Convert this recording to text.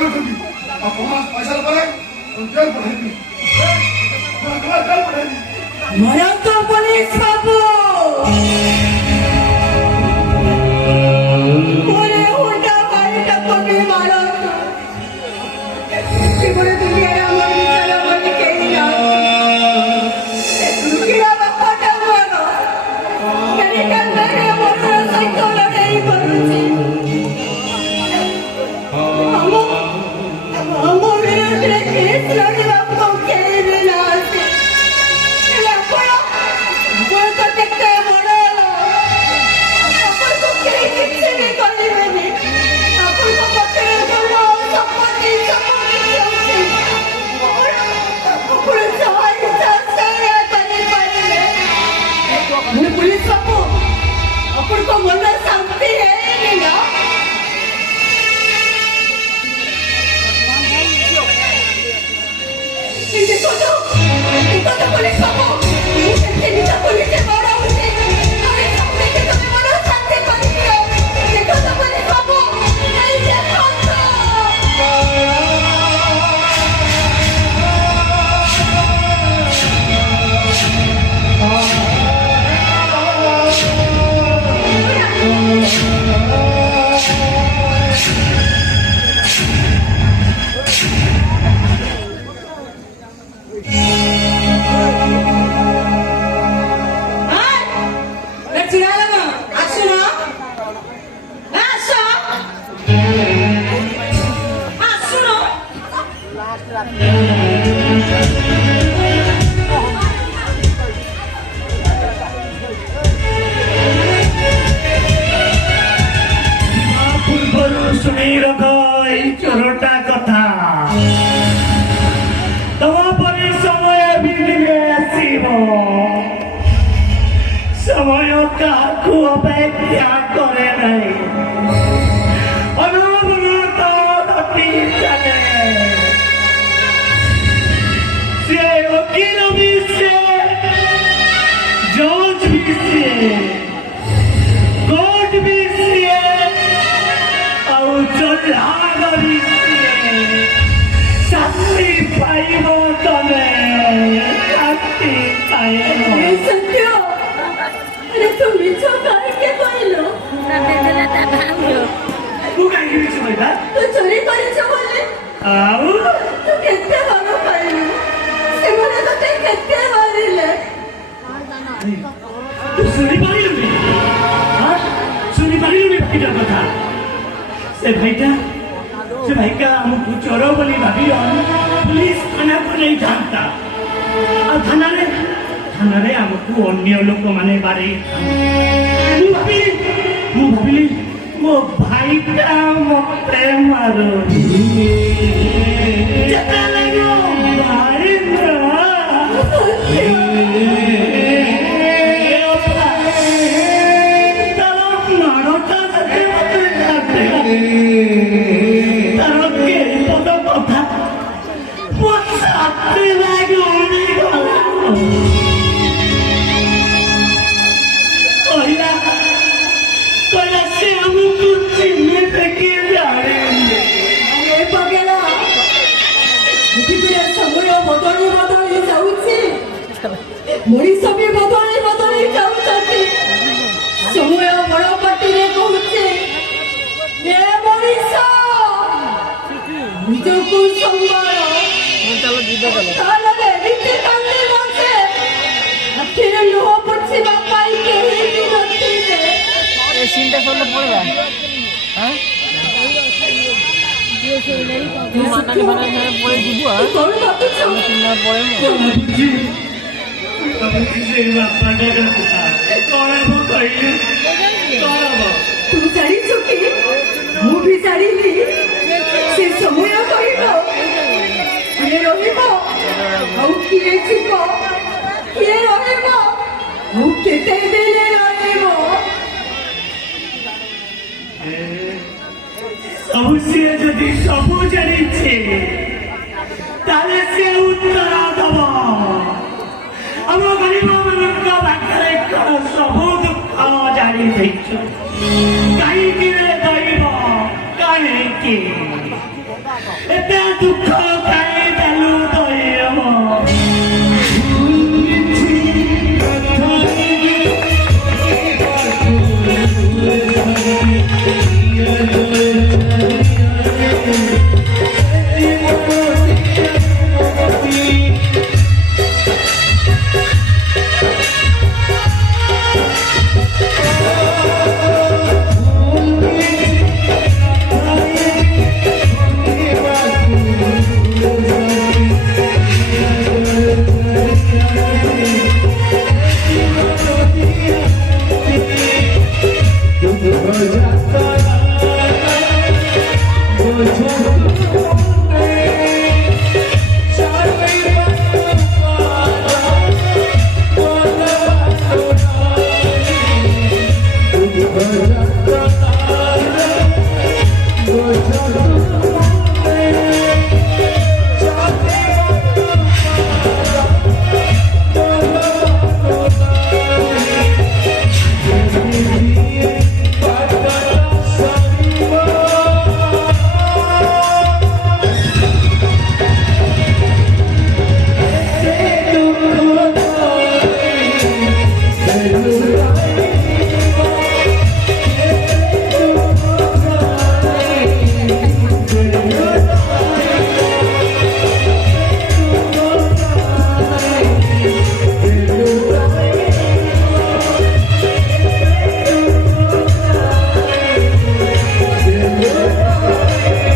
करछथि आ पमास पैसा परे jail पठाइबि jail पठाइबि मरा तो पुलिस बाबू मोरे उल्टा बाईटा पकड़े मारो कि मोरे दुनिया रे हमर विचार हमर केही ना दुनिया बापाटा मारो मेडिकल में मोर साइकिल नहीं करूची हम विरोध केस लड़ी बापू केही भी ना आसी पुलिस बाबू अपन को मन शांति है नहीं ना देखो तो पुलिस बाबू पुलिस है बड़ा उसे अरे हमने के तुम्हें मन शांति कर दिया देखो तो पुलिस बाबू नहीं देखो चोरटा कथा तमापरी समय बिगड़े आसीब समय काकू अपेक्षा करे नहीं अनवरत रटी चले से वकील भी से जज भी से कोर्ट भी से और चोल्हा भी से शास्त्री पाइबो तमे शास्त्री पाइबो सत्यो अरे तुम मिछो करके कहलो तू काहे मिछ कहला तू चोरी करिछ बोले आउ तू केते बड़ पाइलु से मने तते केते मारिले तू सुनी पारिलु हां सुनी पारिलु किटा कथा से भाईका हमको चोर बोली भाभी पुलिस थाना को नहीं जानता और थाना रे हमको अन्य लोक माने बारे मु भाबिली मो भाईटा मते मारो जता लगो भाई मनीष भी बदली जाऊँगी समय बड़ पार्टी कहूचे ये मनीष निजको संभाल आखिर लुह पड़ी बापा सीनटा करले पड़ेगा हां मानाली मानाली पड़े जीबो हां तीन पड़े तू जानी चुकी मु भी जानी से समय कहिबो किए रहिबो आउ किए छिबो किए रहिबो आउ केते दिने रहिबो अवश्य जदि सबू जानिछे ताले से उत्तर दब हम गरीब मानक पाखरे कौन सबू दुख जानी दैछ काई दैव काहे एते दुख काई देलु दयम Hallelujah.